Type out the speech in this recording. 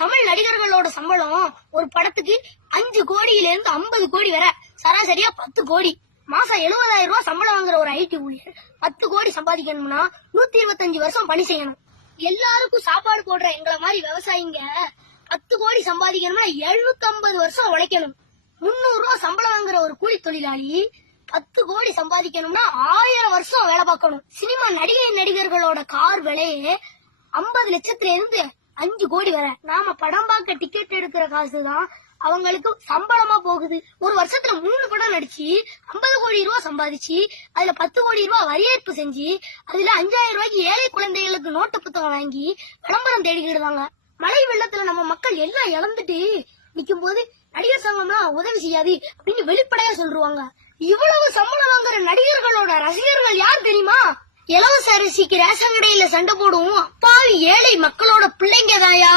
தமிழ் நடிகர்களோட சம்பளம் ஒரு படத்துக்கு 5 கோடியில இருந்து 50 கோடி வரை, சராசரியா 10 கோடி. மாசம் 70,000 ரூபாய் சம்பளம் வாங்குற ஒரு ஐடி ஊழியர் 10 கோடி சம்பாதிக்கணும்னா 125 வருஷம் பணி செய்யணும். எல்லாருக்கும் சாப்பாடு போடுற எங்களை மாதிரி விவசாயிங்க 10 கோடி சம்பாதிக்கணும்னா 750 வருஷம் உழைக்கணும். 300 ரூபாய் சம்பளம் வாங்குற ஒரு கூலி தொழிலாளி 10 கோடி சம்பாதிக்கணும்னா 1000 வருஷம் வேலை பார்க்கணும். சினிமா நடிகர்களோட கார் விலையே 50 லட்சத்துல இருந்து 5 கோடி வரை. நாம படம் பார்க்க டிக்கெட் எடுக்கிற காசுதான் அவங்களுக்கு சம்பளமா போகுது. ஒரு வருஷத்துல 3 படம் நடிச்சு 50 கோடி ரூபாய் சம்பாதிச்சு அதுல 10 கோடி ரூபாய் வரி ஏற்பு செஞ்சு அதுல 5,000 ரூபாய்க்கு ஏழை குழந்தைகளுக்கு நோட்டு புத்தகம் வாங்கி விளம்பரம் தேடிக்கிடுவாங்க. மழை வெள்ளத்துல நம்ம மக்கள் எல்லாம் இழந்துட்டு நிக்கும் போது நடிகர் சங்கம்லாம் உதவி செய்யாது அப்படின்னு வெளிப்படையா சொல்லுவாங்க. இவ்வளவு சம்பளம் வாங்குற நடிகர்களோட ரசிகர்கள் யார் தெரியுமா? இலவச அரிசிக்கு ரேஷன் கடையில சண்டை போடும் அப்பாவி ஏழை மக்களோட பிள்ளைங்க தாயா.